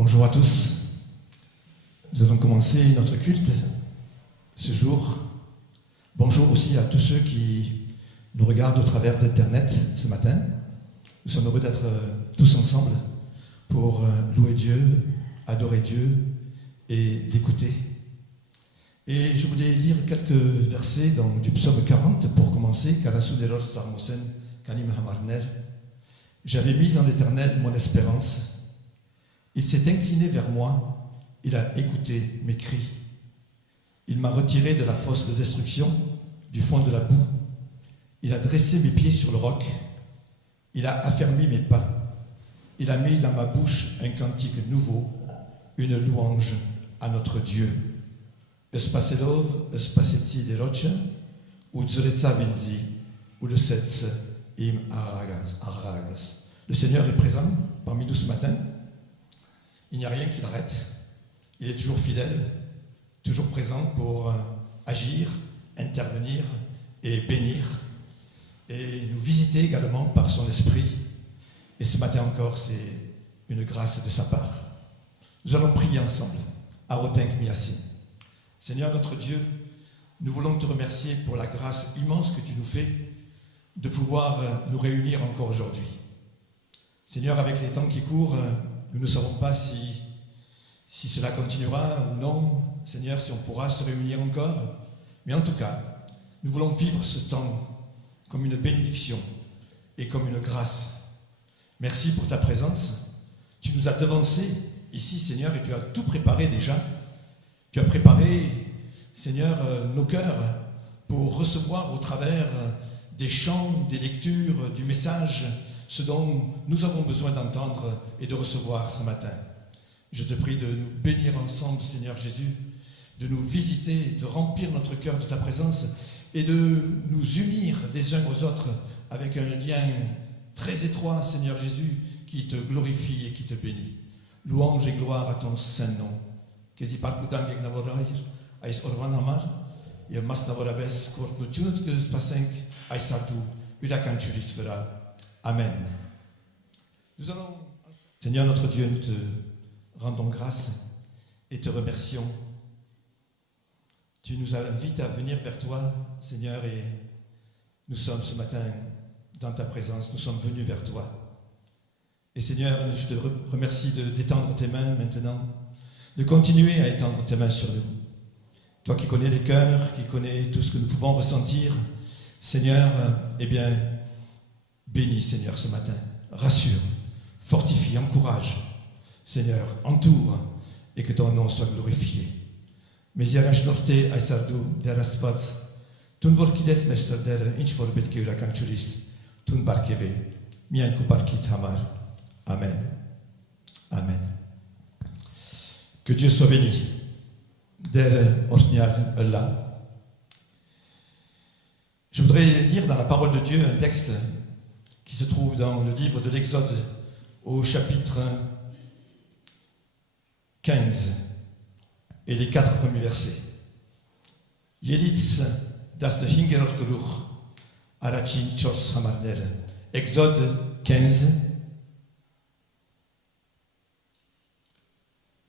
Bonjour à tous. Nous allons commencer notre culte ce jour. Bonjour aussi à tous ceux qui nous regardent au travers d'Internet ce matin. Nous sommes heureux d'être tous ensemble pour louer Dieu, adorer Dieu et l'écouter. Et je voulais lire quelques versets du psaume 40 pour commencer. J'avais mis en l'Éternel mon espérance. Il s'est incliné vers moi, il a écouté mes cris. Il m'a retiré de la fosse de destruction, du fond de la boue. Il a dressé mes pieds sur le roc. Il a affermi mes pas. Il a mis dans ma bouche un cantique nouveau, une louange à notre Dieu. Espacelov, espasetsi de roche, ou dzuresa vinzi, ou le sets im aragas. Le Seigneur est présent parmi nous ce matin. Il n'y a rien qui l'arrête. Il est toujours fidèle, toujours présent pour agir, intervenir et bénir. Et nous visiter également par son esprit. Et ce matin encore, c'est une grâce de sa part. Nous allons prier ensemble. Arotenk miasin. Seigneur notre Dieu, nous voulons te remercier pour la grâce immense que tu nous fais de pouvoir nous réunir encore aujourd'hui. Seigneur, avec les temps qui courent, nous ne savons pas si cela continuera ou non. Seigneur, si on pourra se réunir encore. Mais en tout cas, nous voulons vivre ce temps comme une bénédiction et comme une grâce. Merci pour ta présence. Tu nous as devancés ici, Seigneur, et tu as tout préparé déjà. Tu as préparé, Seigneur, nos cœurs pour recevoir au travers des chants, des lectures, du message, ce dont nous avons besoin d'entendre et de recevoir ce matin. Je te prie de nous bénir ensemble, Seigneur Jésus, de nous visiter, de remplir notre cœur de ta présence et de nous unir les uns aux autres avec un lien très étroit, Seigneur Jésus, qui te glorifie et qui te bénit. Louange et gloire à ton saint nom. Amen. Nous allons, Seigneur notre Dieu, nous te rendons grâce et te remercions. Tu nous invites à venir vers toi, Seigneur, et nous sommes ce matin dans ta présence, nous sommes venus vers toi. Et Seigneur, je te remercie d'étendre tes mains maintenant, de continuer à étendre tes mains sur nous. Toi qui connais les cœurs, qui connais tout ce que nous pouvons ressentir, Seigneur, eh bien, bénis, Seigneur, ce matin. Rassure, fortifie, encourage. Seigneur, entoure et que ton nom soit glorifié. Mais yarash norte aisardu derastvats, tun vorkides mester der inchvorbet que la canchuris, tun barkeve, mien kuparkit hamar. Amen. Amen. Que Dieu soit béni. Der ornial Allah. Je voudrais lire dans la parole de Dieu un texte qui se trouve dans le livre de l'Exode au chapitre 15 et les 4 premiers versets. Yelitz das de Hingeror Geruch Arachin Chos Hamarner. Exode 15,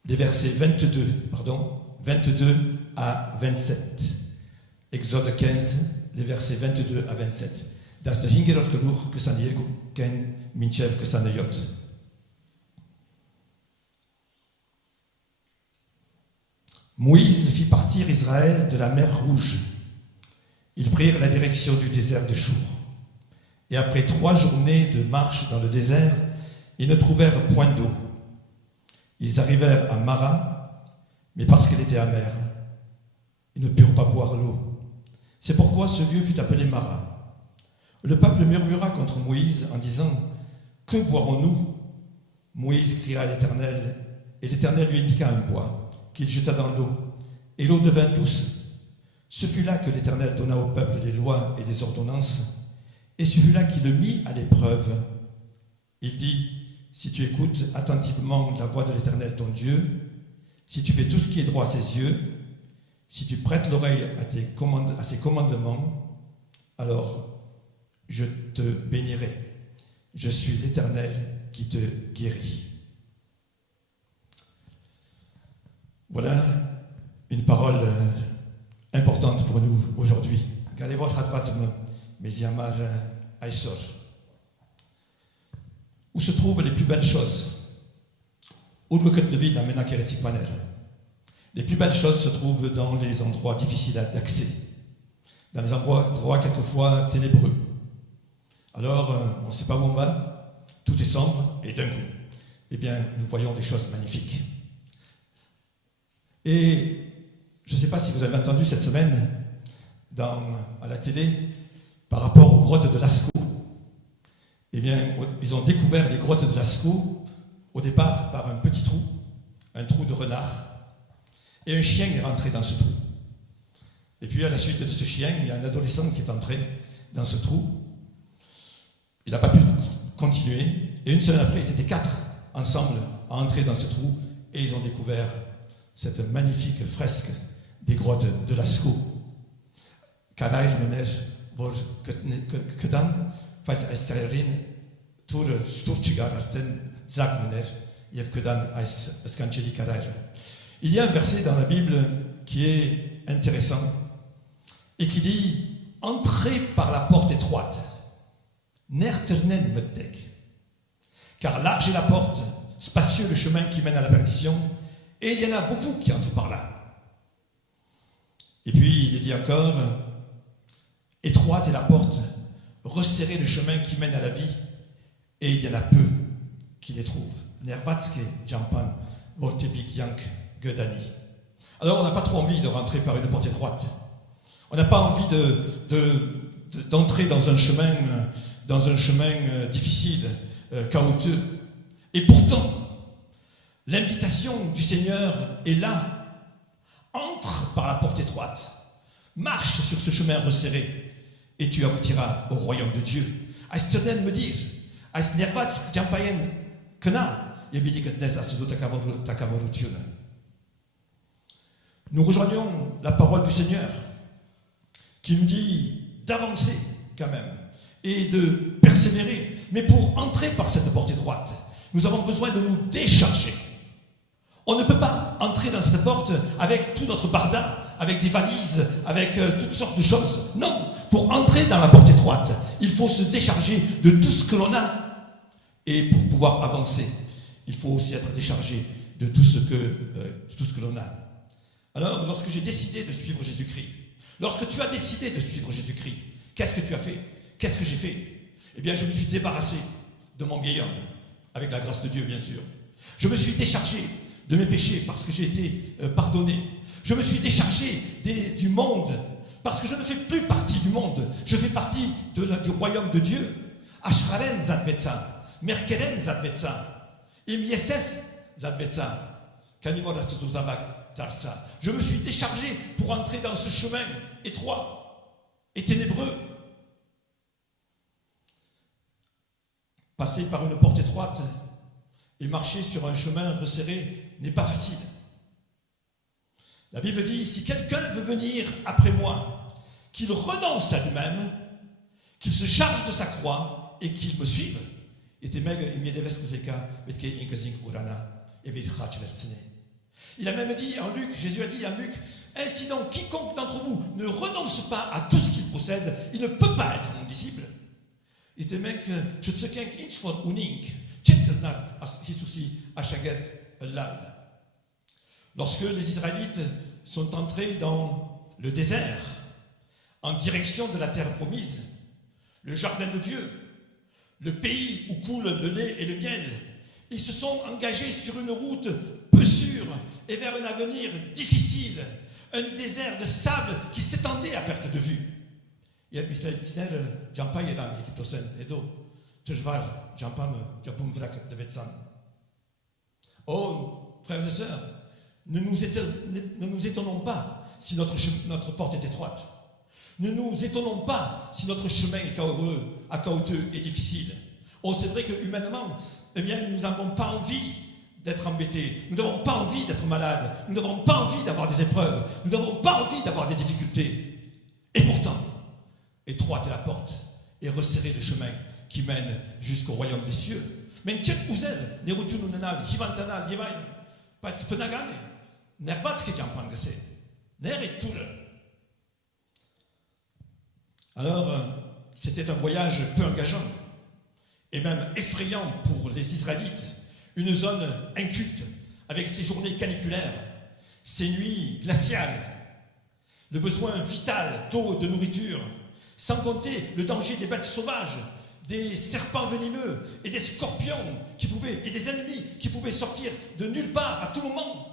des versets 22 à 27. Exode 15, les versets 22 à 27. Das de Hingeror Geruch que ça n'y ken minchev que ça ne yot. Moïse fit partir Israël de la mer Rouge. Ils prirent la direction du désert de Chour. Et après 3 journées de marche dans le désert, ils ne trouvèrent point d'eau. Ils arrivèrent à Mara, mais parce qu'elle était amère, ils ne purent pas boire l'eau. C'est pourquoi ce lieu fut appelé Mara. Le peuple murmura contre Moïse en disant « Que boirons-nous » Moïse cria à l'Éternel, et l'Éternel lui indiqua un bois qu'il jeta dans l'eau, et l'eau devint douce. Ce fut là que l'Éternel donna au peuple des lois et des ordonnances, et ce fut là qu'il le mit à l'épreuve. Il dit, si tu écoutes attentivement la voix de l'Éternel ton Dieu, si tu fais tout ce qui est droit à ses yeux, si tu prêtes l'oreille à ses commandements, alors je te bénirai. Je suis l'Éternel qui te guérit. Voilà une parole importante pour nous aujourd'hui. Où se trouvent les plus belles choses? Les plus belles choses se trouvent dans les endroits difficiles d'accès, dans les endroits quelquefois ténébreux. Alors, on ne sait pas où on va, tout est sombre, et d'un coup, eh bien, nous voyons des choses magnifiques. Et je ne sais pas si vous avez entendu cette semaine à la télé par rapport aux grottes de Lascaux. Eh bien, ils ont découvert les grottes de Lascaux au départ par un petit trou, un trou de renard, et un chien est rentré dans ce trou. Et puis à la suite de ce chien, il y a un adolescent qui est entré dans ce trou. Il n'a pas pu continuer, et une semaine après, ils étaient 4 ensemble à entrer dans ce trou, et ils ont découvert cette magnifique fresque des grottes de Lascaux. Karai meneer voor gedaan, als Kairin tour Sturchigarten Zak meneer, Yev Kedan als Kancheli Karai. Il y a un verset dans la Bible qui est intéressant et qui dit « Entrez par la porte étroite, nerternen mettek, car large est la porte, spacieux le chemin qui mène à la perdition, et il y en a beaucoup qui entrent par là. » Et puis il est dit encore « Étroite est la porte, resserrez le chemin qui mène à la vie, et il y en a peu qui les trouvent. » Nervatske Jampan Vortebik Yank Gedani. Alors on n'a pas trop envie de rentrer par une porte étroite. On n'a pas envie d'entrer dans un chemin difficile, chaotique. Et pourtant, l'invitation du Seigneur est là. Entre par la porte étroite, marche sur ce chemin resserré, et tu aboutiras au royaume de Dieu. Aïstenen me dire, Aïsnervats Jampayen Kena, nous rejoignons la parole du Seigneur qui nous dit d'avancer quand même et de persévérer. Mais pour entrer par cette porte étroite, nous avons besoin de nous décharger. On ne peut pas entrer dans cette porte avec tout notre barda, avec des valises, avec toutes sortes de choses. Non, pour entrer dans la porte étroite, il faut se décharger de tout ce que l'on a. Et pour pouvoir avancer, il faut aussi être déchargé de tout ce que l'on a. Alors, lorsque j'ai décidé de suivre Jésus-Christ, lorsque tu as décidé de suivre Jésus-Christ, qu'est-ce que tu as fait? Qu'est-ce que j'ai fait? Eh bien, je me suis débarrassé de mon vieil homme, avec la grâce de Dieu, bien sûr. Je me suis déchargé de mes péchés parce que j'ai été pardonné. Je me suis déchargé du monde parce que je ne fais plus partie du monde. Je fais partie du royaume de Dieu. Ashraren zadvetsa, Merkeren zadvetsa. Imieses zadvetsa, Kanivordastuzavak darsa. Je me suis déchargé pour entrer dans ce chemin étroit et ténébreux. Passer par une porte étroite et marcher sur un chemin resserré n'est pas facile. La Bible dit, si quelqu'un veut venir après moi, qu'il renonce à lui-même, qu'il se charge de sa croix et qu'il me suive. Il a même dit en Luc, Jésus a dit en Luc, ainsi donc quiconque d'entre vous ne renonce pas à tout ce qu'il possède, il ne peut pas être mon disciple. Lorsque les Israélites sont entrés dans le désert, en direction de la terre promise, le jardin de Dieu, le pays où coule le lait et le miel, ils se sont engagés sur une route peu sûre et vers un avenir difficile, un désert de sable qui s'étendait à perte de vue. Oh, frères et sœurs, ne nous étonnons pas si notre porte est étroite. Ne nous étonnons pas si notre chemin est chaotique et difficile. Oh, c'est vrai que humainement, eh bien, nous n'avons pas envie d'être embêtés. Nous n'avons pas envie d'être malades. Nous n'avons pas envie d'avoir des épreuves. Nous n'avons pas envie d'avoir des difficultés. Et pourtant, étroite est la porte et resserré le chemin qui mène jusqu'au royaume des cieux. Mais Nervatske jampan gese. Ner et tout. Alors, c'était un voyage peu engageant et même effrayant pour les Israélites. Une zone inculte avec ses journées caniculaires, ses nuits glaciales, le besoin vital d'eau et de nourriture, sans compter le danger des bêtes sauvages, des serpents venimeux et des scorpions et des ennemis qui pouvaient sortir de nulle part à tout moment.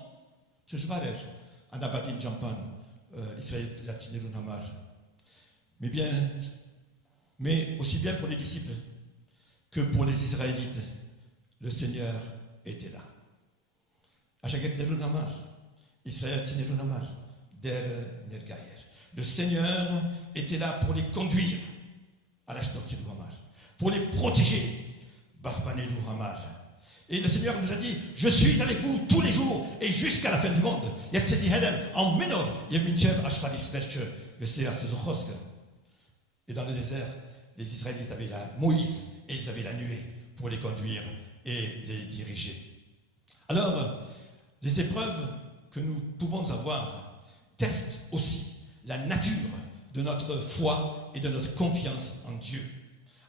Mais aussi bien pour les disciples que pour les Israélites, le Seigneur était là. Le Seigneur était là pour les conduire à la pour les protéger. Et le Seigneur nous a dit, je suis avec vous tous les jours et jusqu'à la fin du monde. Et dans le désert, les Israélites avaient Moïse et ils avaient la nuée pour les conduire et les diriger. Alors, les épreuves que nous pouvons avoir testent aussi la nature de notre foi et de notre confiance en Dieu.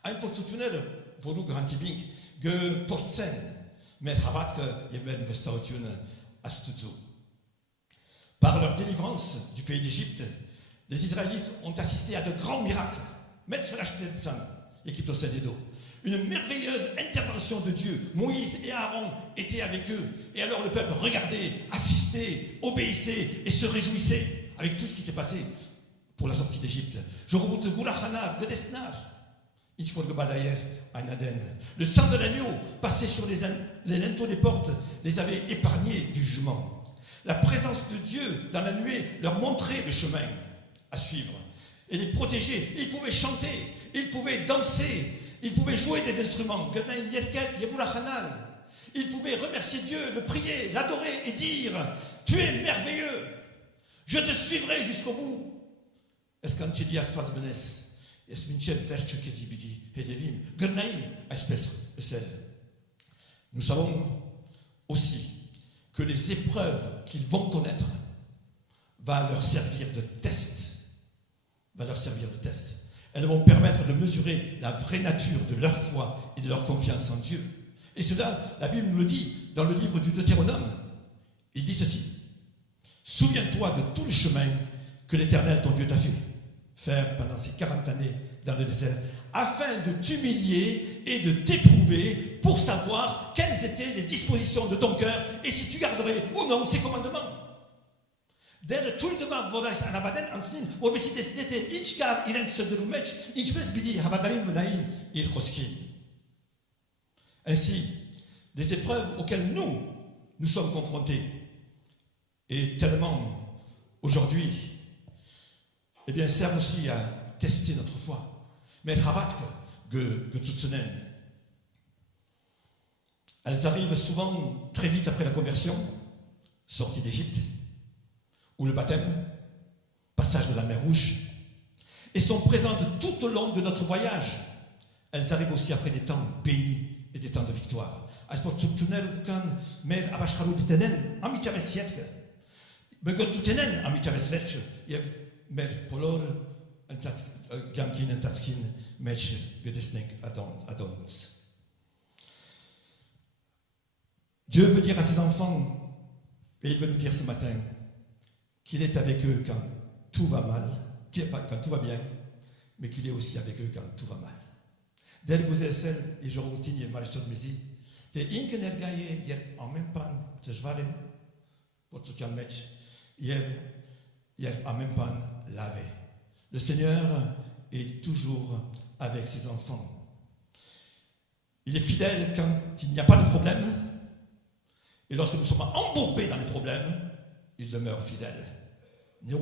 Ein positionner voru garantibing ge portsen met havatke yemen vestautun astuzu. Par leur délivrance du pays d'Égypte, les Israélites ont assisté à de grands miracles. Une merveilleuse intervention de Dieu. Moïse et Aaron étaient avec eux. Et alors le peuple regardait, assistait, obéissait et se réjouissait avec tout ce qui s'est passé pour la sortie d'Égypte. Le sang de l'agneau passé sur les linteaux des portes les avait épargnés du jugement. La présence de Dieu dans la nuée leur montrait le chemin à suivre et les protéger. Ils pouvaient chanter, ils pouvaient danser, ils pouvaient jouer des instruments. Ils pouvaient remercier Dieu, le prier, l'adorer et dire « Tu es merveilleux, je te suivrai jusqu'au bout ». Nous savons aussi que les épreuves qu'ils vont connaître vont leur servir de test. Elles vont permettre de mesurer la vraie nature de leur foi et de leur confiance en Dieu. Et cela, la Bible nous le dit dans le livre du Deutéronome. Il dit ceci. Souviens-toi de tout le chemin que l'Éternel, ton Dieu, t'a fait faire pendant ces 40 années dans le désert, afin de t'humilier et de t'éprouver pour savoir quelles étaient les dispositions de ton cœur et si tu garderais ou non ses commandements. Ainsi, les épreuves auxquelles nous sommes confrontés, et tellement aujourd'hui, eh bien, servent aussi à tester notre foi. Mais elles arrivent souvent très vite après la conversion, sortie d'Égypte, ou le baptême, passage de la mer Rouge, et sont présentes tout au long de notre voyage. Elles arrivent aussi après des temps bénis et des temps de victoire. Dieu veut dire à ses enfants, et il veut nous dire ce matin, qu'il est avec eux quand tout va mal, quand tout va bien, mais qu'il est aussi avec eux quand tout va mal. Dès que vous êtes seul, et je vous tiens maréchal de Mézi, te inkenergaye hier en même temps te jvare pour tout un match, hier en même temps lavé. Le Seigneur est toujours avec ses enfants. Il est fidèle quand il n'y a pas de problème, et lorsque nous sommes embourbés dans les problèmes, il demeure fidèle. Il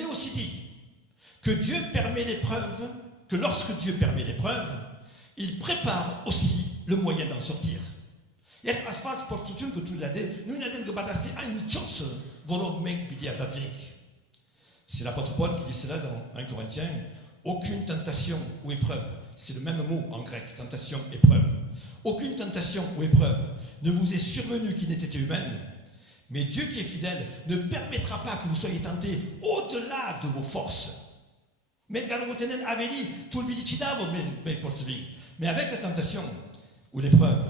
est aussi dit que Dieu permet l'épreuve, que lorsque Dieu permet l'épreuve, il prépare aussi le moyen d'en sortir. C'est l'apôtre Paul qui dit cela dans 1 Corinthiens. Aucune tentation ou épreuve, c'est le même mot en grec, tentation, épreuve. aucune tentation ou épreuve ne vous est survenue qui n'ait été humaine, mais Dieu qui est fidèle ne permettra pas que vous soyez tentés au-delà de vos forces. Mais avec la tentation ou l'épreuve,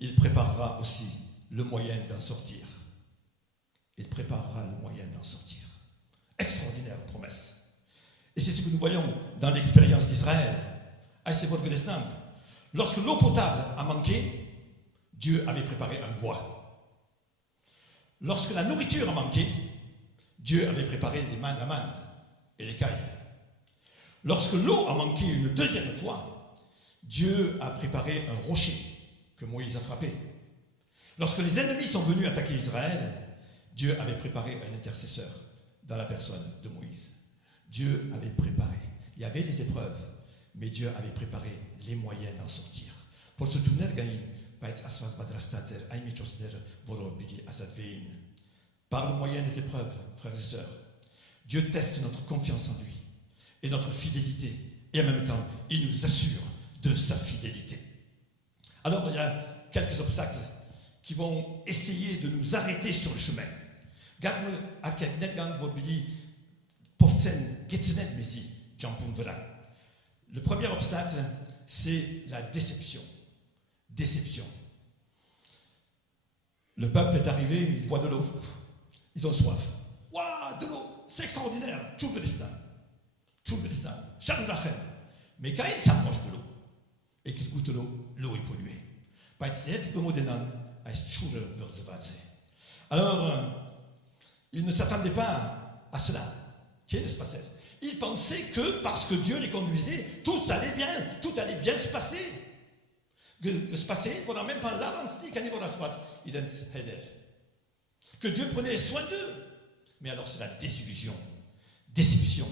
il préparera aussi le moyen d'en sortir. Il préparera le moyen d'en sortir. Extraordinaire promesse. Et c'est ce que nous voyons dans l'expérience d'Israël. Lorsque l'eau potable a manqué, Dieu avait préparé un bois. Lorsque la nourriture a manqué, Dieu avait préparé des mannes à manne et les cailles. Lorsque l'eau a manqué une deuxième fois, Dieu a préparé un rocher que Moïse a frappé. Lorsque les ennemis sont venus attaquer Israël, Dieu avait préparé un intercesseur dans la personne de Moïse. Dieu avait préparé. Il y avait des épreuves, mais Dieu avait préparé les moyens d'en sortir. Pour ce tourner, par le moyen des épreuves, frères et sœurs, Dieu teste notre confiance en lui et notre fidélité. Et en même temps, il nous assure de sa fidélité. Alors, il y a quelques obstacles qui vont essayer de nous arrêter sur le chemin. Le premier obstacle, c'est la déception. Déception. Le peuple est arrivé, il voit de l'eau. Ils ont soif. Waouh, de l'eau, c'est extraordinaire. Mais quand ils s'approchent de l'eau et qu'ils goûtent l'eau, l'eau est polluée. Alors, ils ne s'attendaient pas à cela. Ils pensaient que parce que Dieu les conduisait, tout allait bien se passer. Que Dieu prenait soin d'eux. Mais alors c'est la désillusion, déception,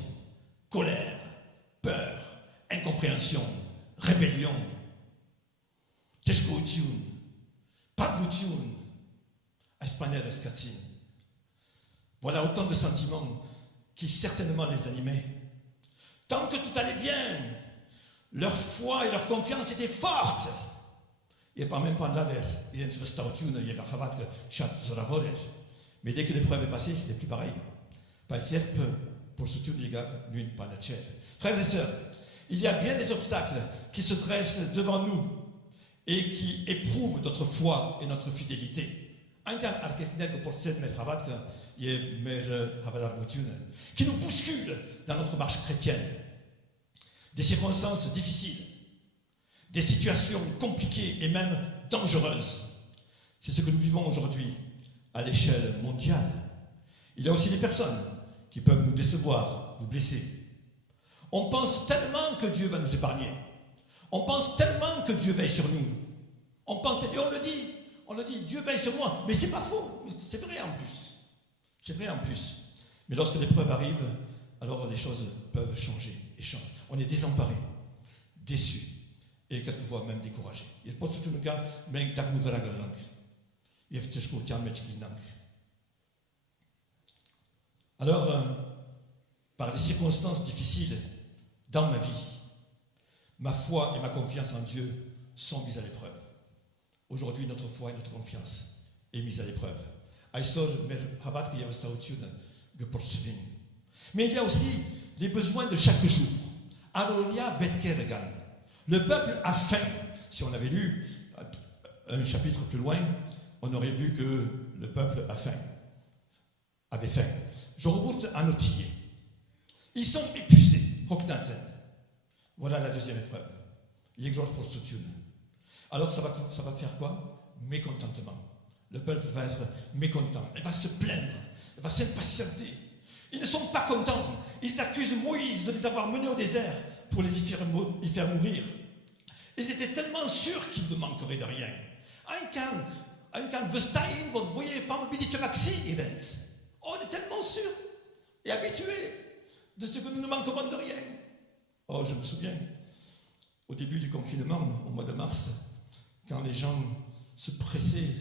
colère, peur, incompréhension, rébellion. Voilà autant de sentiments qui certainement les animaient. Tant que tout allait bien, leur foi et leur confiance étaient fortes. Il n'y a pas même pas de l'averse. Mais dès que l'épreuve est passée, c'était plus pareil. Frères et sœurs, il y a bien des obstacles qui se dressent devant nous et qui éprouvent notre foi et notre fidélité. Qui nous bousculent dans notre marche chrétienne. Des circonstances difficiles, des situations compliquées et même dangereuses. C'est ce que nous vivons aujourd'hui à l'échelle mondiale. Il y a aussi des personnes qui peuvent nous décevoir, nous blesser. On pense tellement que Dieu va nous épargner. On pense tellement que Dieu veille sur nous. On pense, et on le dit, Dieu veille sur moi. Mais c'est pas faux, c'est vrai en plus. C'est vrai en plus. Mais lorsque l'épreuve arrive, alors les choses peuvent changer et changent. On est désemparé, déçu et quelquefois même découragé. Alors, par les circonstances difficiles dans ma vie, ma foi et ma confiance en Dieu sont mises à l'épreuve. Aujourd'hui, notre foi et notre confiance est mise à l'épreuve. Mais il y a aussi les besoins de chaque jour. Le peuple a faim. Si on avait lu un chapitre plus loin, on aurait vu que le peuple avait faim. Je remonte à Notillé. Ils sont épuisés. Voilà la deuxième épreuve. Alors ça va faire quoi? Mécontentement. Le peuple va être mécontent. Il va se plaindre. Il va s'impatienter. Ils ne sont pas contents. Ils accusent Moïse de les avoir menés au désert pour les y faire mourir. Ils étaient tellement sûrs qu'ils ne manqueraient de rien. On est tellement sûrs et habitués de ce que nous ne manquerons de rien. Oh, je me souviens, au début du confinement, au mois de mars, quand les gens se pressaient,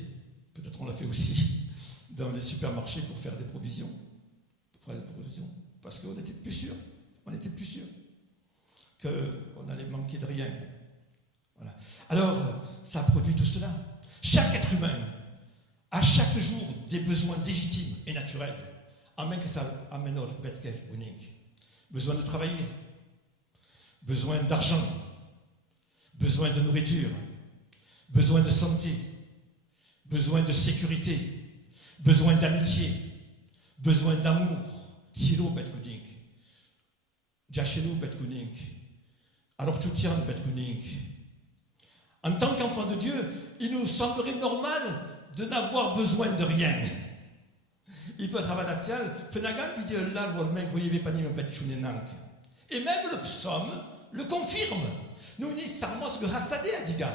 peut-être on l'a fait aussi, dans les supermarchés pour faire des provisions. Parce qu'on n'était plus sûr. On n'était plus sûr qu'on allait manquer de rien. Voilà. Alors, ça produit tout cela. Chaque être humain a chaque jour des besoins légitimes et naturels. Besoin de travailler, besoin d'argent, besoin de nourriture, besoin de santé, besoin de sécurité, besoin d'amitié, besoin d'amour. Silo bet kuning, jachelo bet kuning, alors tu tiens bet kuning. En tant qu'enfant de Dieu, il nous semblerait normal de n'avoir besoin de rien. Il peut être abadatial, penagan dit là volmen voyez pas ni bet chunenang. Et même le psaume le confirme. Nous ni sarmos que hastade adiga.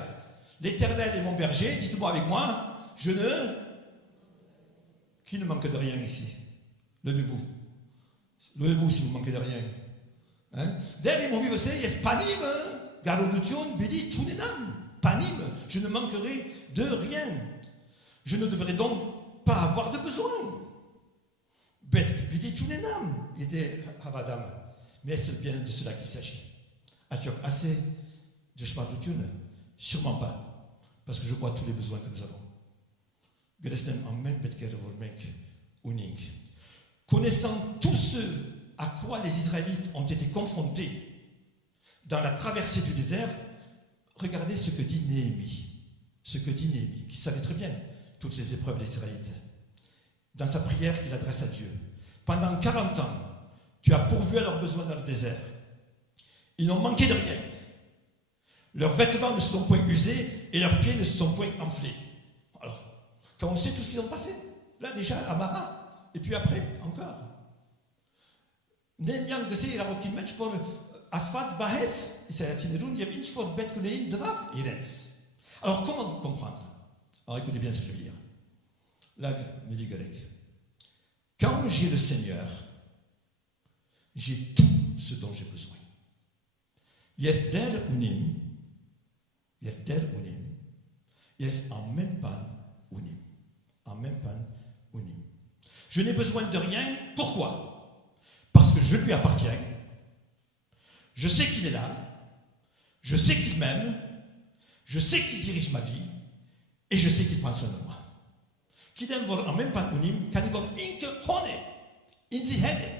L'Éternel est mon berger, dites-moi avec moi, je ne... Qui ne manque de rien ici? Levez-vous. Levez-vous si vous manquez de rien. Hein? Derrière mon vivre, c'est yes panim, garodution, bedi chunenam. Panim, je ne manquerai de rien. Je ne devrais donc pas avoir de besoin. Bet bedi chunenam, il était havadam. Mais c'est bien de cela qu'il s'agit. As-tu assez de chemin de thune? Sûrement pas, parce que je vois tous les besoins que nous avons. Connaissant tous ceux à quoi les Israélites ont été confrontés dans la traversée du désert, regardez ce que dit Néhémie. Ce que dit Néhémie, qui savait très bien toutes les épreuves des Israélites. Dans sa prière qu'il adresse à Dieu. Pendant 40 ans, tu as pourvu à leurs besoins dans le désert. Ils n'ont manqué de rien. Leurs vêtements ne se sont point usés et leurs pieds ne se sont point enflés. Alors, quand on sait tout ce qu'ils ont passé, là déjà, à Mara, et puis après, encore. Némian gesehen, il a votre match pour Asfat Bahes, il s'est attiré d'une, il y a une fois bête que les devant, il est. Alors, comment comprendre? Alors, écoutez bien ce que je veux dire. Là, Mélie Galec. Quand j'ai le Seigneur, j'ai tout ce dont j'ai besoin. Yedder unim, yes, en même pan unim. En même pan unim. Je n'ai besoin de rien. Pourquoi? Parce que je lui appartiens. Je sais qu'il est là. Je sais qu'il m'aime. Je sais qu'il dirige ma vie. Et je sais qu'il prend soin de moi. Kidem vor en même pan unim, kan vor inke hone, inzi hede.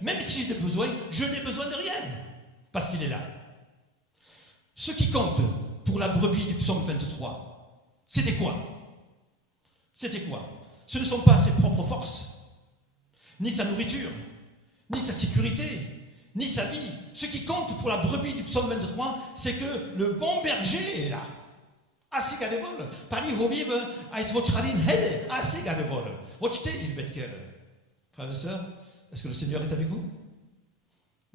Même si j'ai des besoins, je n'ai besoin de rien, parce qu'il est là. Ce qui compte pour la brebis du psaume 23, c'était quoi? C'était quoi? Ce ne sont pas ses propres forces, ni sa nourriture, ni sa sécurité, ni sa vie. Ce qui compte pour la brebis du psaume 23, c'est que le bon berger est là. Assez gadevol. Pari hoviv, ais vocharin hede, assez gadevol. Vochte il betker. Frères et sœurs, est-ce que le Seigneur est avec vous?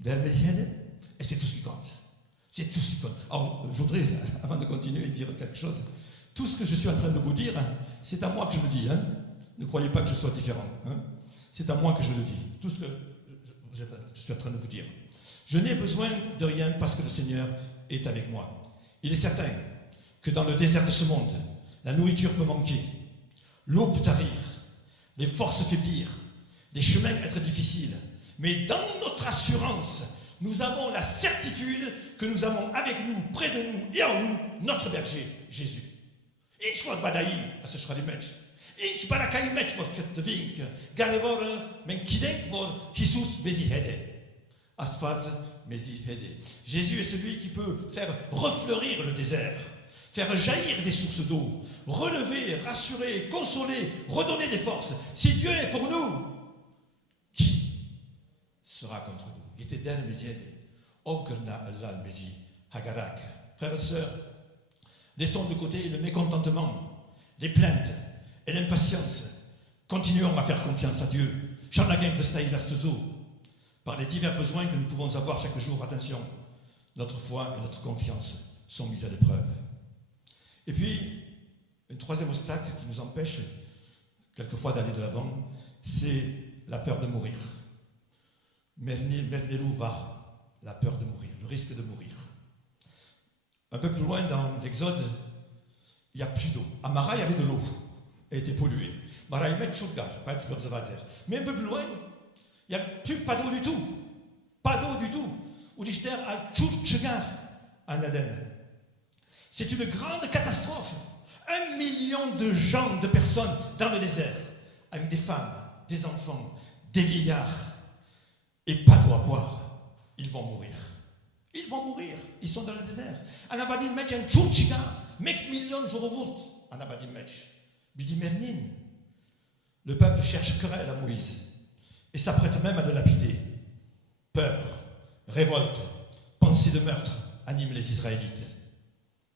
Et c'est tout ce qui compte. C'est tout ce qui compte. Alors, je voudrais, avant de continuer, dire quelque chose. Tout ce que je suis en train de vous dire, c'est à moi que je le dis. Hein? Ne croyez pas que je sois différent. Hein? C'est à moi que je le dis. Tout ce que je suis en train de vous dire. Je n'ai besoin de rien parce que le Seigneur est avec moi. Il est certain que dans le désert de ce monde, la nourriture peut manquer, l'eau peut tarir, les forces faiblir, les chemins être difficiles. Mais dans notre assurance, nous avons la certitude que nous avons avec nous, près de nous et en nous, notre berger, Jésus. Ich får badaï, à ce sera les matchs. Ich barakai match pour que de vink, garevor, men kidenk vor Jesus bezi hede. Asfaz mezi hede. Jésus est celui qui peut faire refleurir le désert, faire jaillir des sources d'eau, relever, rassurer, consoler, redonner des forces. Si Dieu est pour nous, qui sera contre nous? Il était d'elle, mais il était. Ovgerna Allah, mais Hagarak. Frères et sœurs, laissons de côté le mécontentement, les plaintes et l'impatience. Continuons à faire confiance à Dieu. Par les divers besoins que nous pouvons avoir chaque jour, attention, notre foi et notre confiance sont mises à l'épreuve. Et puis, un troisième obstacle qui nous empêche quelquefois d'aller de l'avant, c'est la peur de mourir. Mernelou va, la peur de mourir, le risque de mourir. Un peu plus loin dans l'Exode, il n'y a plus d'eau. À Mara, il y avait de l'eau. Elle était polluée. Mais un peu plus loin, il n'y a pas d'eau du tout. Pas d'eau du tout. Ou dit en Aden. C'est une grande catastrophe. 1 million de gens, de personnes dans le désert, avec des femmes, des enfants, des vieillards, et pas d'eau à boire. Ils vont mourir. Ils vont mourir. Ils sont dans le désert. Anabadin Mech en Tchurchiga, Mek million Jorovurt, Anabadin Mech. Bidi Mernin. Le peuple cherche querelle à Moïse et s'apprête même à le lapider. Peur, révolte, pensée de meurtre animent les Israélites.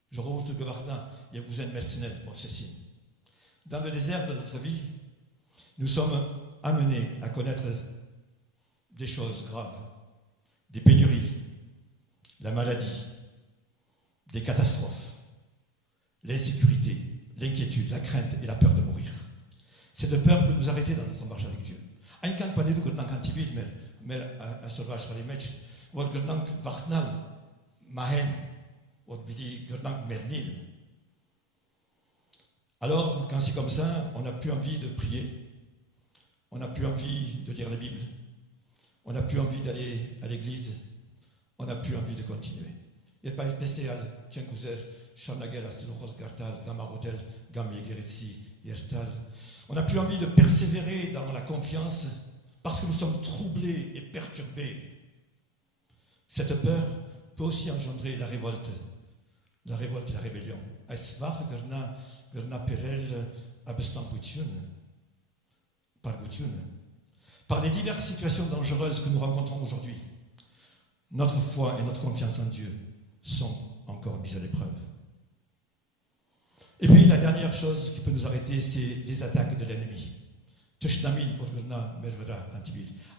Je revoute le gouvernement, il y a vous un mercenaire, mon ceci. Dans le désert de notre vie, nous sommes amenés à connaître des choses graves, des pénuries, la maladie, des catastrophes, l'insécurité, l'inquiétude, la crainte et la peur de mourir. Cette peur peut nous arrêter dans notre marche avec Dieu. Ein kan pas du tout que dans cantibid, mais à sauvage les matchs, ou que dans vartnal, mahen, ou bidi que dans mernil. Alors, quand c'est comme ça, on n'a plus envie de prier, on n'a plus envie de lire la Bible, on n'a plus envie d'aller à l'église, on n'a plus envie de continuer. Il n'y a pas de spécial, tiens, cousin, Charnagel, Astelochos, Gartal, Gamarotel, Gamegeretsi, Yertal. On n'a plus envie de persévérer dans la confiance parce que nous sommes troublés et perturbés. Cette peur peut aussi engendrer la révolte et la rébellion. Par les diverses situations dangereuses que nous rencontrons aujourd'hui, notre foi et notre confiance en Dieu sont encore mises à l'épreuve. Et puis la dernière chose qui peut nous arrêter, c'est les attaques de l'ennemi.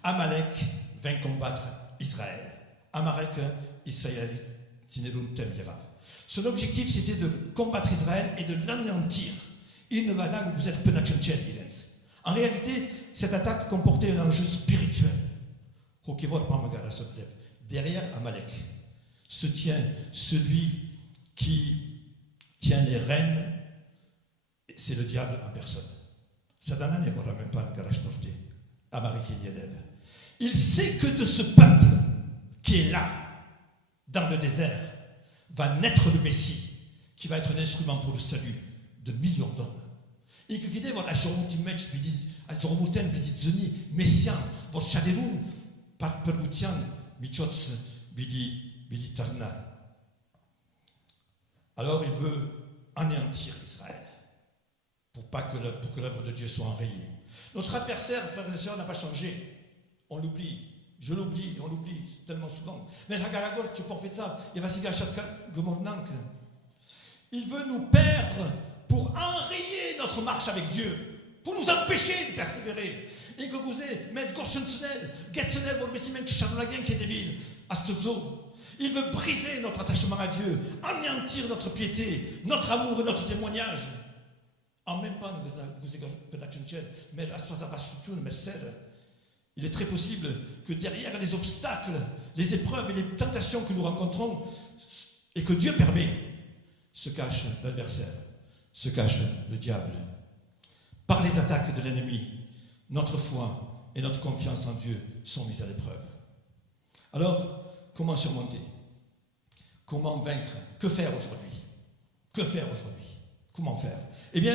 Amalek vint combattre Israël. Amalek, Israël, son objectif, c'était de combattre Israël et de l'anéantir. En réalité, cette attaque comportait un enjeu spirituel. Derrière Amalek se tient celui qui tient les rênes, c'est le diable en personne. Sadana ne voit même pas le garage norté. Amalek et Niedel. Il sait que de ce peuple qui est là, dans le désert, va naître le Messie, qui va être un instrument pour le salut de millions d'hommes. Et que guidez votre Jorvoutimech, Jorvouten, Bidizoni, Messian, votre Chaderoun, par Pergoutian, Michots, Bidi Tarna. Alors il veut anéantir Israël pour que l'œuvre de Dieu soit enrayée. Notre adversaire, frères et sœurs, n'a pas changé. On l'oublie. Je l'oublie, on l'oublie tellement souvent. Mais Hagalagor, tu peux faire ça. Il veut nous perdre pour enrayer notre marche avec Dieu, pour nous empêcher de persévérer. Et que vous ayez, mais Gorsentunel, Getsenel, Volbessimen, Chichanolagien, qui est des villes, Astozo. Il veut briser notre attachement à Dieu, anéantir notre piété, notre amour et notre témoignage. En même temps, il est très possible que derrière les obstacles, les épreuves et les tentations que nous rencontrons et que Dieu permet, se cache l'adversaire, se cache le diable. Par les attaques de l'ennemi, notre foi et notre confiance en Dieu sont mises à l'épreuve. Alors, comment surmonter? Comment vaincre? Que faire aujourd'hui? Que faire aujourd'hui? Comment faire? Eh bien,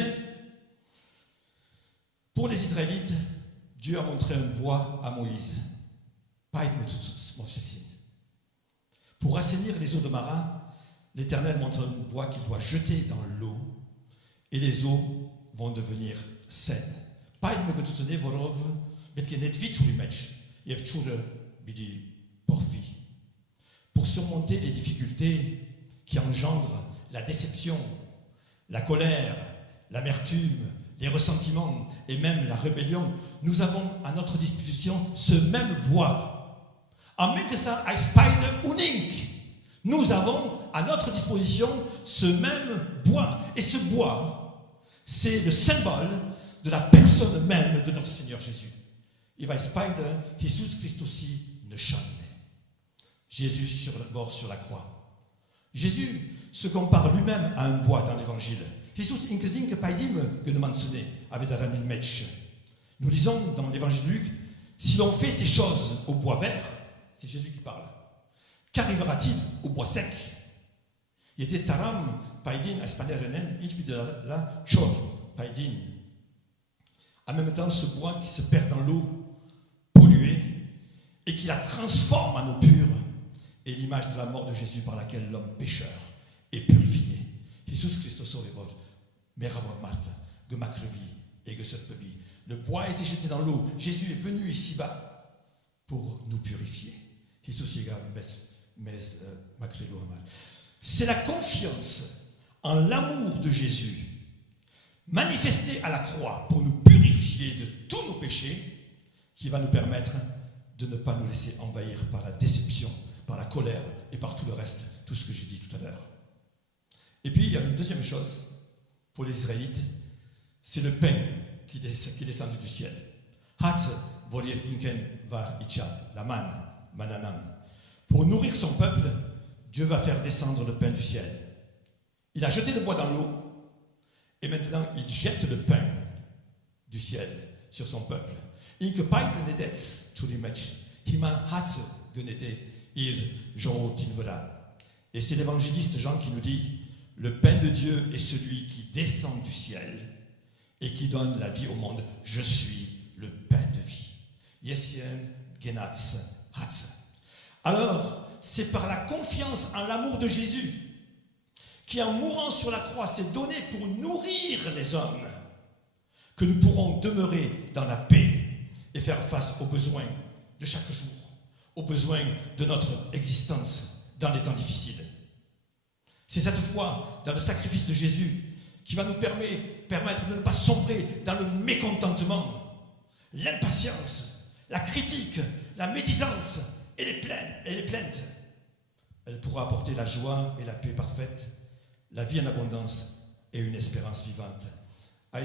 pour les Israélites, Dieu a montré un bois à Moïse. Pour assainir les eaux de Mara, l'Éternel montre un bois qu'il doit jeter dans l'eau et les eaux vont devenir saines. Pour surmonter les difficultés qui engendrent la déception, la colère, l'amertume, les ressentiments et même la rébellion, nous avons à notre disposition ce même bois. Nous avons à notre disposition ce même bois. Et ce bois, c'est le symbole de la personne même de notre Seigneur Jésus. Jésus mort sur la croix. Jésus se compare lui-même à un bois dans l'Évangile. Nous lisons dans l'Évangile de Luc, si l'on fait ces choses au bois vert, c'est Jésus qui parle, qu'arrivera-t-il au bois sec? Il était taram, paidin, aspanerenen, la chor, paidin. En même temps, ce bois qui se perd dans l'eau, polluée, et qui la transforme en eau pure, est l'image de la mort de Jésus par laquelle l'homme pécheur est purifié. Jésus Christus ovevod, meravod Marthe, que ma crevi et que cette vie. Le bois a été jeté dans l'eau. Jésus est venu ici-bas pour nous purifier. C'est la confiance en l'amour de Jésus, manifesté à la croix pour nous purifier de tous nos péchés, qui va nous permettre de ne pas nous laisser envahir par la déception, par la colère et par tout le reste, tout ce que j'ai dit tout à l'heure. Et puis, il y a une deuxième chose pour les Israélites, c'est le pain qui est descendu du ciel. Hatz volir ginken var icha, la manne, mananan. Pour nourrir son peuple, Dieu va faire descendre le pain du ciel. Il a jeté le bois dans l'eau, et maintenant il jette le pain du ciel sur son peuple. Et c'est l'évangéliste Jean qui nous dit, le pain de Dieu est celui qui descend du ciel et qui donne la vie au monde. Je suis le pain de vie. Yesien genatz hatz. Alors, c'est par la confiance en l'amour de Jésus qui, en mourant sur la croix, s'est donné pour nourrir les hommes, que nous pourrons demeurer dans la paix et faire face aux besoins de chaque jour, aux besoins de notre existence dans les temps difficiles. C'est cette foi dans le sacrifice de Jésus qui va nous permettre de ne pas sombrer dans le mécontentement, l'impatience, la critique, la médisance et les plaintes. Elle pourra apporter la joie et la paix parfaite, la vie en abondance et une espérance vivante. Il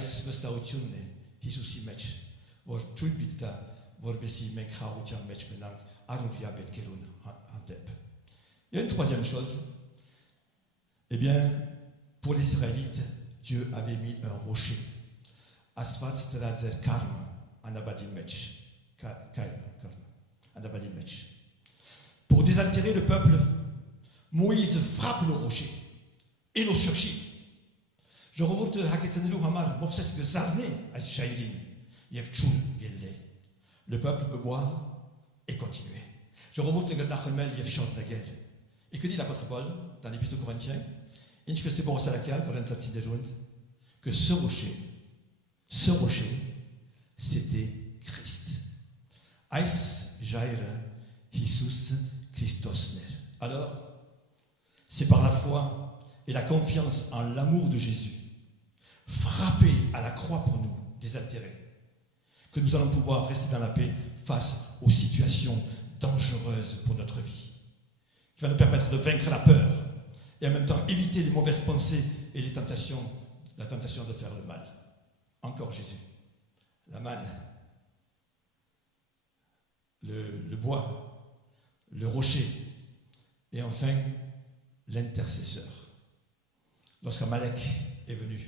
y a une troisième chose. Eh bien, pour les Israélites, Dieu avait mis un rocher. Asfat Stelazer Karma, Anabadin Mech. Pour désaltérer le peuple, Moïse frappe le rocher et le surgit. Je revolte Haketzenelu Hamar, Mofses Gezarne, Ashairin, Yevchul Gelle. Le peuple peut boire et continuer. Je revolte Gadachemel, Yevchol Nagel. Et que dit l'apôtre Paul dans l'Épître aux Corinthiens? Que c'est pour que ce rocher, c'était Christ. Ais Jair Jesus Christosner. Alors, c'est par la foi et la confiance en l'amour de Jésus, frappé à la croix pour nous, désaltérés, que nous allons pouvoir rester dans la paix face aux situations dangereuses pour notre vie, qui va nous permettre de vaincre la peur et en même temps éviter les mauvaises pensées et la tentation de faire le mal. Encore Jésus, la manne, le bois, le rocher, et enfin l'intercesseur. Lorsqu'Amalek est venu,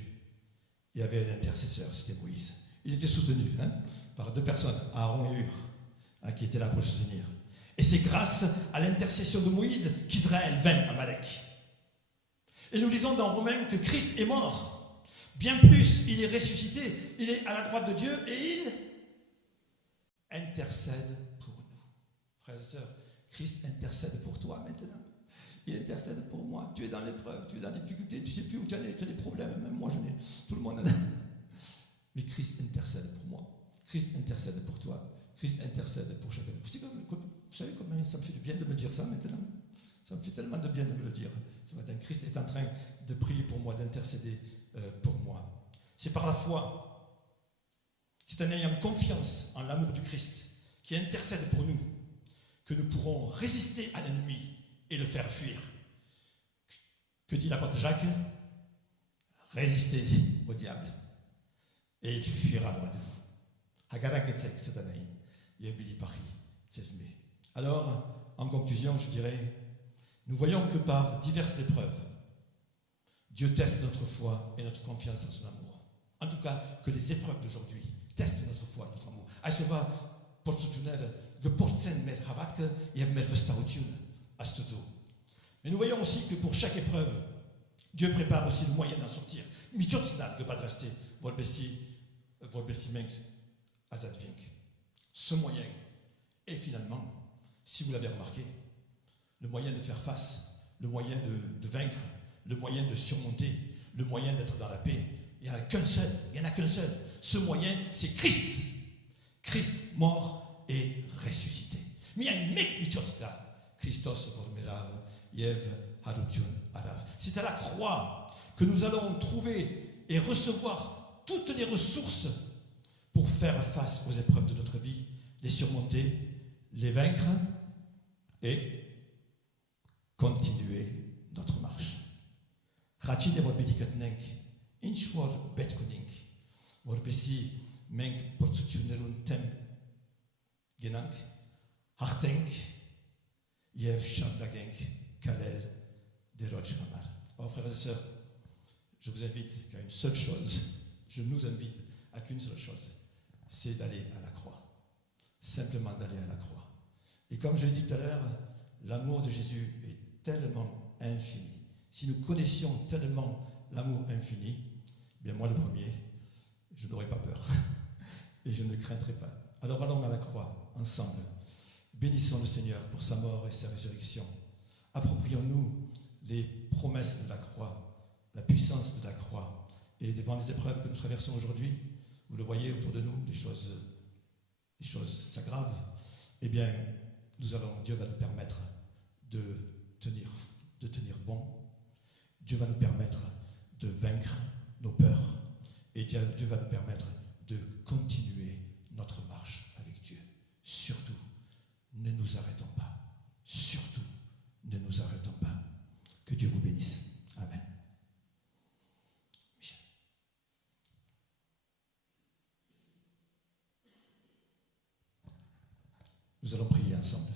il y avait un intercesseur, c'était Moïse. Il était soutenu par deux personnes, Aaron et Hur, qui étaient là pour le soutenir. Et c'est grâce à l'intercession de Moïse qu'Israël vainc Amalek. Et nous lisons dans Romains que Christ est mort. Bien plus, il est ressuscité, il est à la droite de Dieu et il intercède pour nous. Frères et sœurs, Christ intercède pour toi maintenant. Il intercède pour moi. Tu es dans l'épreuve, tu es dans la difficulté, tu ne sais plus où tu en es, tu as des problèmes, même moi j'en ai, tout le monde en a. Mais Christ intercède pour moi. Christ intercède pour toi. Christ intercède pour chacun. Vous savez combien ça me fait du bien de me dire ça maintenant? Ça me fait tellement de bien de me le dire. Ce matin, Christ est en train de prier pour moi, d'intercéder pour moi. C'est par la foi, c'est en ayant confiance en l'amour du Christ qui intercède pour nous que nous pourrons résister à l'ennemi et le faire fuir. Que dit l'apôtre Jacques? Résistez au diable et il fuira loin de vous. Alors, en conclusion, je dirais, nous voyons que par diverses épreuves, Dieu teste notre foi et notre confiance en son amour. En tout cas, que les épreuves d'aujourd'hui testent notre foi et notre amour. Mais nous voyons aussi que pour chaque épreuve, Dieu prépare aussi le moyen d'en sortir. Mitjot snad que pas de rester, volbessi mengs azadvink. Ce moyen est finalement, si vous l'avez remarqué, le moyen de faire face, le moyen de vaincre, le moyen de surmonter, le moyen d'être dans la paix. Il n'y en a qu'un seul, il n'y en a qu'un seul. Ce moyen, c'est Christ. Christ mort et ressuscité. Mais il y a une mec là. Christos vormerav, yev hadutiun arav. C'est à la croix que nous allons trouver et recevoir toutes les ressources pour faire face aux épreuves de notre vie, les surmonter, les vaincre et continuer notre marche. Rachin de vorbedikatnenk, inchfor betkuning, vorbesi menk portsutunerun tem genank, hartenk, yev shabdagenk, kalel, deroj hamar. Alors frères et sœurs, je vous invite qu'à une seule chose, je nous invite à qu'une seule chose, c'est d'aller à la croix. Simplement d'aller à la croix. Et comme je l'ai dit tout à l'heure, l'amour de Jésus est tellement infini. Si nous connaissions tellement l'amour infini, bien moi le premier, je n'aurais pas peur et je ne craindrais pas. Alors allons à la croix ensemble. Bénissons le Seigneur pour sa mort et sa résurrection. Approprions-nous les promesses de la croix, la puissance de la croix. Et devant les épreuves que nous traversons aujourd'hui, vous le voyez autour de nous, des choses s'aggravent, eh bien, Dieu va nous permettre de tenir bon. Dieu va nous permettre de vaincre nos peurs. Et Dieu va nous permettre de continuer notre marche avec Dieu. Surtout, ne nous arrêtons pas. Surtout, ne nous arrêtons pas. Que Dieu vous bénisse. Amen. Michel. Nous allons prier ensemble.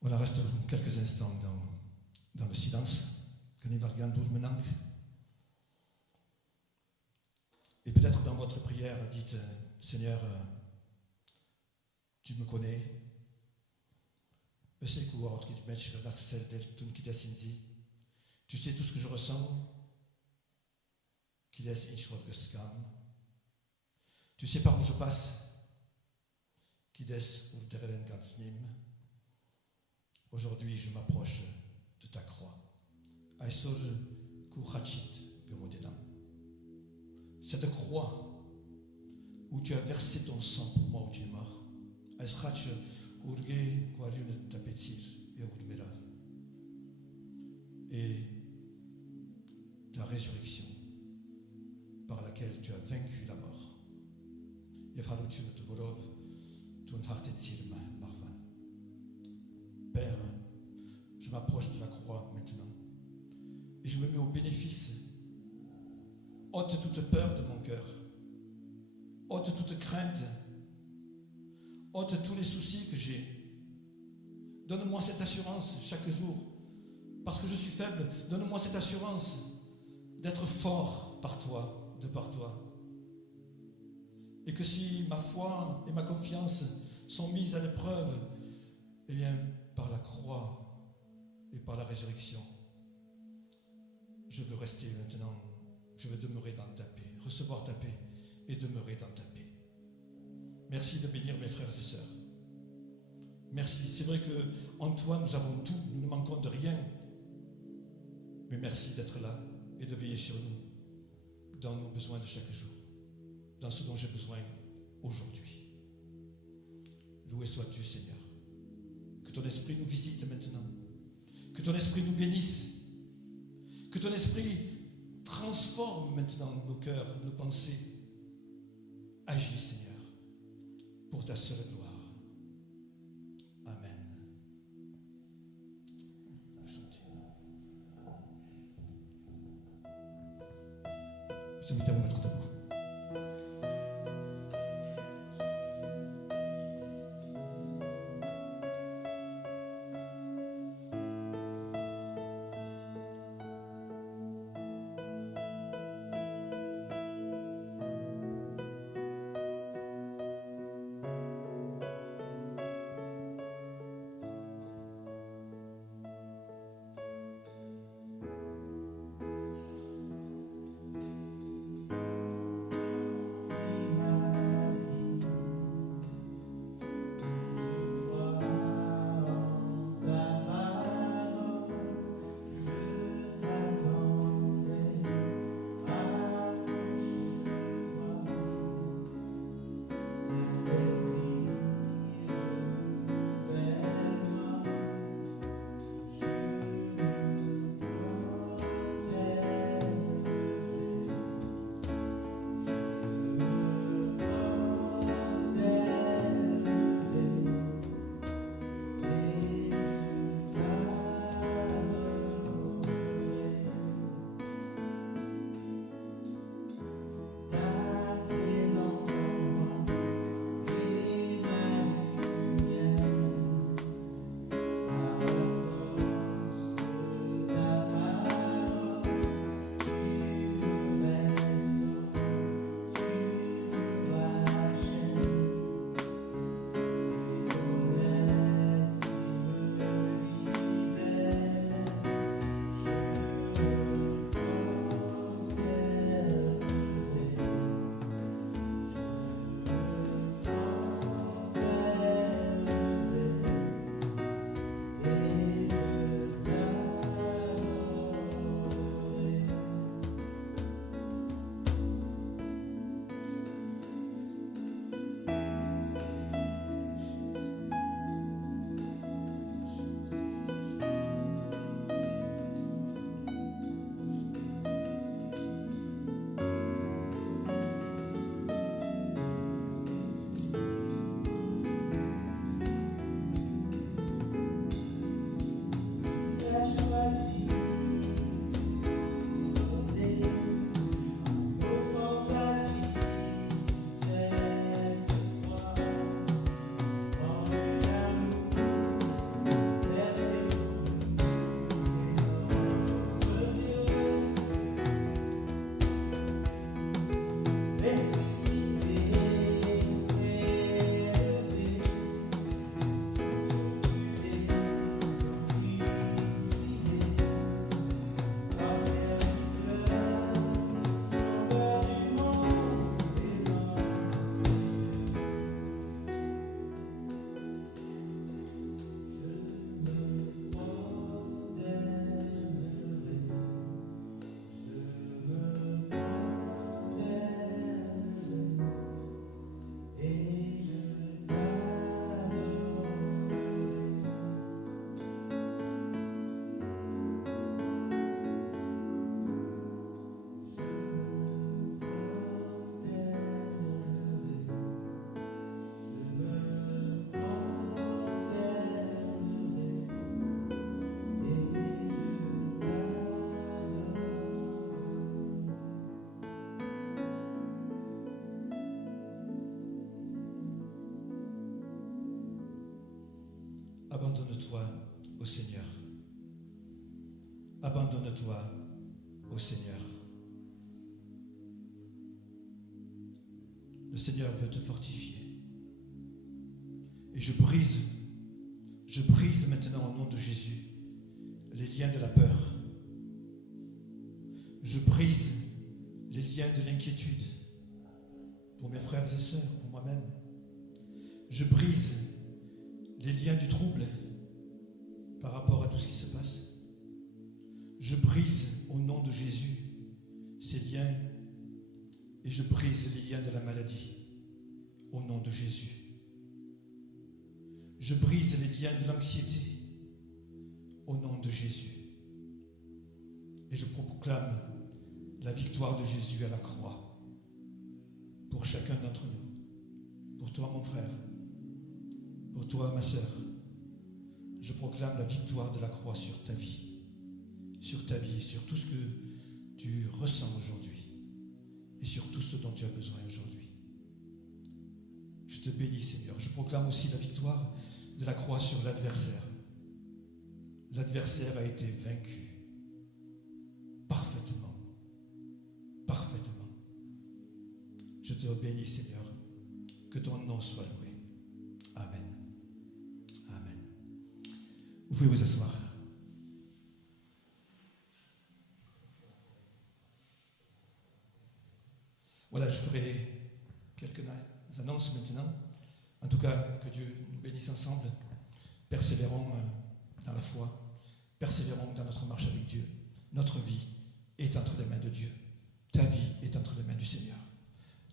Voilà, reste quelques instants dans le silence. Et peut-être dans votre prière, dites, Seigneur, tu me connais. Tu sais tout ce que je ressens. Tu sais par où je passe. Aujourd'hui, je m'approche de ta croix. Cette croix où tu as versé ton sang pour moi, où tu es mort. Et ta résurrection par laquelle tu as vaincu la mort. Père, je m'approche de la croix maintenant et je me mets au bénéfice. Ôte toute peur de mon cœur, ôte toute crainte, ôte tous les soucis que j'ai. Donne-moi cette assurance chaque jour, parce que je suis faible. Donne-moi cette assurance d'être fort par toi, de par toi. Et que si ma foi et ma confiance sont mises à l'épreuve, eh bien, par la croix et par la résurrection, je veux rester maintenant, je veux demeurer dans ta paix, recevoir ta paix et demeurer dans ta paix. Merci de bénir mes frères et sœurs. Merci. C'est vrai qu'en toi, nous avons tout, nous ne manquons de rien. Mais merci d'être là et de veiller sur nous dans nos besoins de chaque jour, dans ce dont j'ai besoin aujourd'hui. Loué sois-tu, Seigneur. Que ton esprit nous visite maintenant. Que ton esprit nous bénisse. Que ton esprit transforme maintenant nos cœurs, nos pensées. Agis, Seigneur, pour ta seule gloire. Amen. Je vous invite à vous mettre debout. Abandonne-toi au Seigneur. Abandonne-toi au Seigneur. Le Seigneur veut te fortifier. Et je brise maintenant au nom de Jésus les liens de la peur. Je brise les liens de l'inquiétude pour mes frères et sœurs, pour moi-même. Je brise les liens du trouble par rapport à tout ce qui se passe. Je brise au nom de Jésus ces liens et je brise les liens de la maladie au nom de Jésus. Je brise les liens de l'anxiété au nom de Jésus. Et je proclame la victoire de Jésus à la croix pour chacun d'entre nous. Pour toi, mon frère. Pour toi, ma sœur. Je proclame la victoire de la croix sur ta vie. Sur ta vie, sur tout ce que tu ressens aujourd'hui. Et sur tout ce dont tu as besoin aujourd'hui. Je te bénis, Seigneur. Je proclame aussi la victoire de la croix sur l'adversaire. L'adversaire a été vaincu. Parfaitement. Parfaitement. Je te bénis, Seigneur. Que ton nom soit loué. Amen. Amen. Vous pouvez vous asseoir. Voilà, je ferai quelques annonces maintenant. En tout cas, que Dieu nous bénisse ensemble. Persévérons dans la foi. Persévérons dans notre marche avec Dieu. Notre vie est entre les mains de Dieu. Ta vie est entre les mains du Seigneur.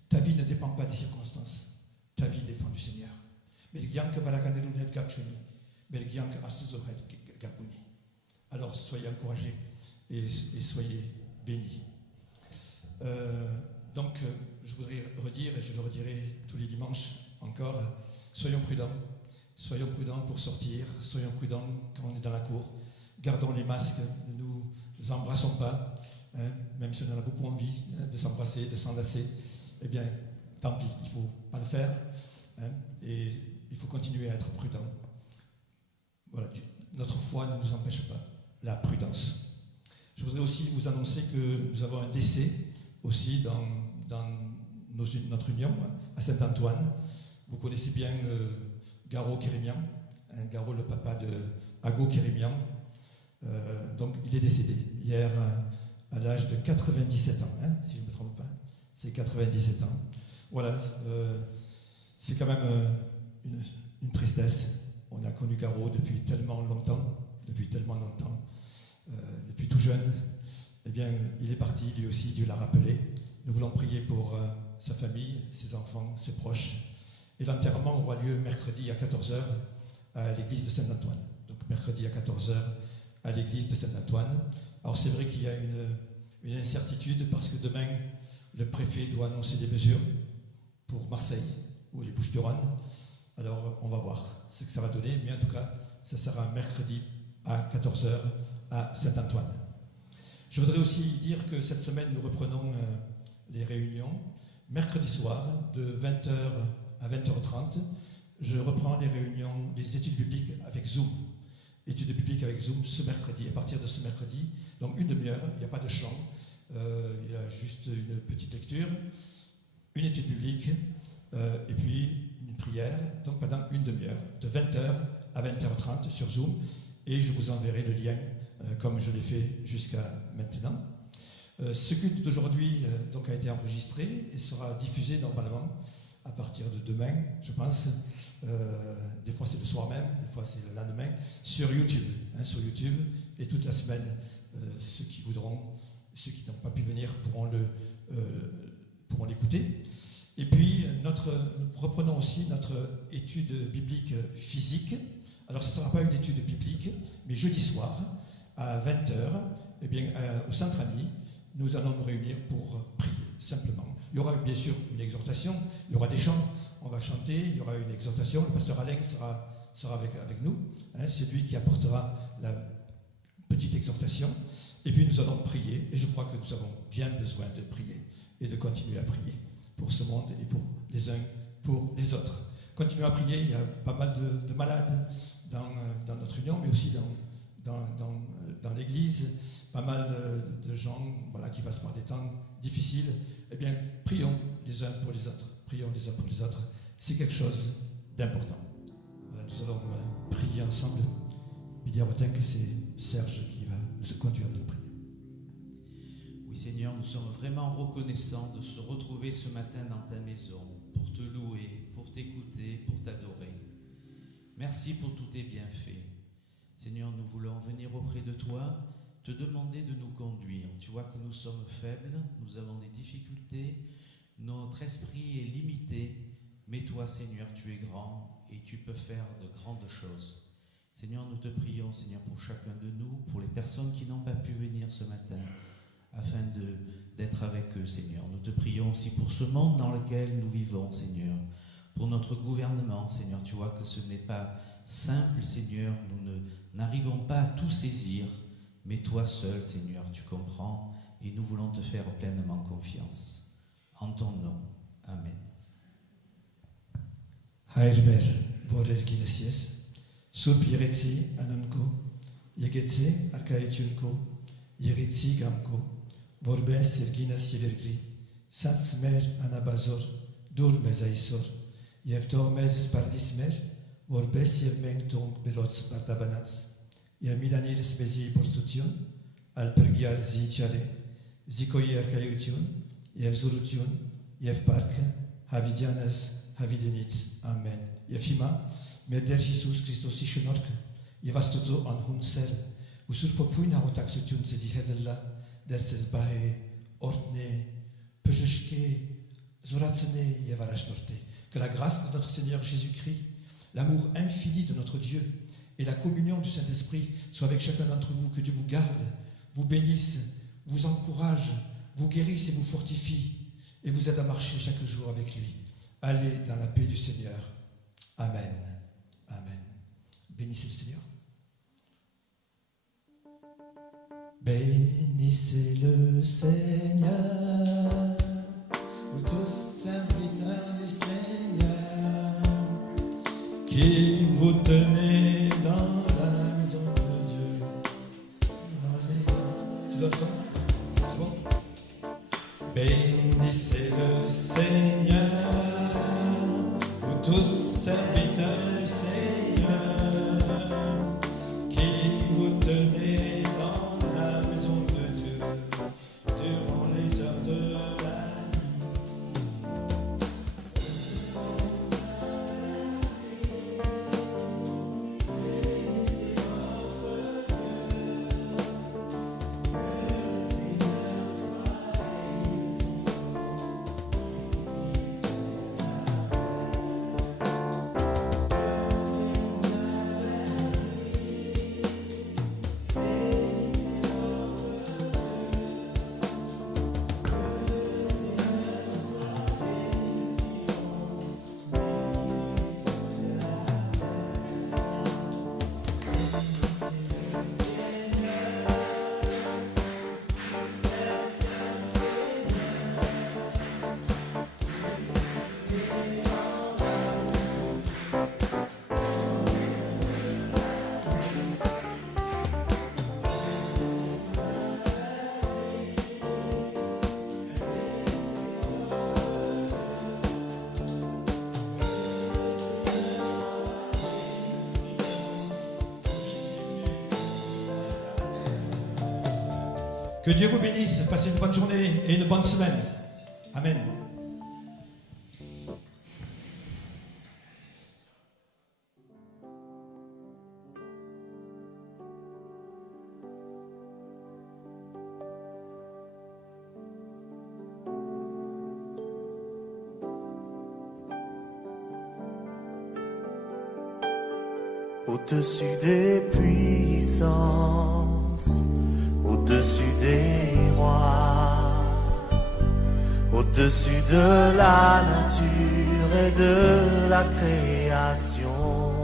Ta vie ne dépend pas des circonstances. Ta vie dépend du Seigneur. Alors, soyez encouragés et soyez bénis. Donc, je voudrais redire, et je le redirai tous les dimanches encore, soyons prudents. Soyons prudents pour sortir. Soyons prudents quand on est dans la cour. Gardons les masques. Ne nous embrassons pas. Même si on en a beaucoup envie de s'embrasser, de s'enlacer. Eh bien, tant pis, il ne faut pas le faire. Et il faut continuer à être prudent. Voilà, notre foi ne nous empêche pas. La prudence. Je voudrais aussi vous annoncer que nous avons un décès aussi dans notre union à Saint-Antoine. Vous connaissez bien Garo Kérémian, Garo le papa de Ago Kérémian. Donc il est décédé hier à l'âge de 97 ans, si je ne me trompe pas. C'est 97 ans. Voilà, c'est quand même une tristesse. On a connu Garo depuis tellement longtemps, depuis tout jeune. Eh bien, il est parti, lui aussi, Dieu l'a rappelé. Nous voulons prier pour sa famille, ses enfants, ses proches. Et l'enterrement aura lieu mercredi à 14h à l'église de Saint-Antoine. Donc mercredi à 14h à l'église de Saint-Antoine. Alors c'est vrai qu'il y a une incertitude parce que demain, le préfet doit annoncer des mesures pour Marseille ou les Bouches-du-Rhône. Alors on va voir ce que ça va donner. Mais en tout cas, ça sera mercredi à 14h à Saint-Antoine. Je voudrais aussi dire que cette semaine, nous reprenons les réunions. Mercredi soir, de 20h à 20h30, je reprends les réunions des études bibliques avec Zoom. Études bibliques avec Zoom ce mercredi, à partir de ce mercredi. Donc une demi-heure, il n'y a pas de chant, il y a juste une petite lecture, une étude biblique, et puis une prière. Donc pendant une demi-heure, de 20h à 20h30 sur Zoom. Et je vous enverrai le lien comme je l'ai fait jusqu'à maintenant. Ce culte d'aujourd'hui donc a été enregistré et sera diffusé normalement à partir de demain, je pense. Des fois c'est le soir même, des fois c'est le lendemain, sur YouTube. Sur YouTube, et toute la semaine, ceux qui voudront, ceux qui n'ont pas pu venir pourront l'écouter. Et puis, nous reprenons aussi notre étude biblique physique. Alors, ce ne sera pas une étude biblique, mais jeudi soir, à 20h, eh bien, au Centre Ami, nous allons nous réunir pour prier, simplement. Il y aura bien sûr une exhortation, il y aura des chants, on va chanter, il y aura une exhortation. Le pasteur Alain sera avec nous. C'est lui qui apportera la petite exhortation. Et puis, nous allons prier, et je crois que nous avons bien besoin de prier et de continuer à prier pour ce monde et pour les uns, pour les autres. Continuez à prier, il y a pas mal de malades, dans notre union, mais aussi dans l'Église, pas mal de gens qui passent par des temps difficiles. Eh bien, prions les uns pour les autres. Prions les uns pour les autres. C'est quelque chose d'important. Voilà, nous allons prier ensemble. Il que c'est Serge qui va nous conduire dans la prière. Oui Seigneur, nous sommes vraiment reconnaissants de se retrouver ce matin dans ta maison pour te louer, pour t'écouter, pour t'adorer. Merci pour tous tes bienfaits. Seigneur, nous voulons venir auprès de toi, te demander de nous conduire. Tu vois que nous sommes faibles, nous avons des difficultés, notre esprit est limité, mais toi Seigneur, tu es grand et tu peux faire de grandes choses. Seigneur, nous te prions, Seigneur, pour chacun de nous, pour les personnes qui n'ont pas pu venir ce matin, afin d'être avec eux, Seigneur. Nous te prions aussi pour ce monde dans lequel nous vivons, Seigneur, pour notre gouvernement, Seigneur. Tu vois que ce n'est pas simple, Seigneur, nous n'arrivons pas à tout saisir, mais toi seul, Seigneur, tu comprends, et nous voulons te faire pleinement confiance. En ton nom, Amen. Surpi yeretsi anunko, yegetsi arkaetunko, yeretsi gamko, vorbes serginas yevergri, sats mer anabazor, dur mezaisor, yevtor mezes pardismer, vorbes yevmeng tong berots partabanats, yemidanir spezi porsution, alpergial zichare, zikoye arkaeutun, yevzurutun, yevpark, havidianas, havidenits. Amen. Yefima, Meder Jesus Christos ishenork, yevastoto an hunser, usur pokfuina otaksutun sezihedella, derses bae, ortne, pejeshke, zoratsene yevarashnorte. Que la grâce de notre Seigneur Jésus-Christ, l'amour infini de notre Dieu et la communion du Saint-Esprit soient avec chacun d'entre vous. Que Dieu vous garde, vous bénisse, vous encourage, vous guérisse et vous fortifie et vous aide à marcher chaque jour avec lui. Allez dans la paix du Seigneur. Amen. Amen. Bénissez le Seigneur. Bénissez le Seigneur, vous tous serviteurs du Seigneur, qui vous tenez dans la maison de Dieu. Tu dois le son? C'est bon? Bénissez le Seigneur, vous tous serviteurs du Seigneur, qui vous tenez dans la maison de Dieu durant les heures de la Que Dieu vous bénisse, passez une bonne journée et une bonne semaine. Amen. Au-dessus des puissances, au-dessus des rois, au-dessus de la nature et de la création,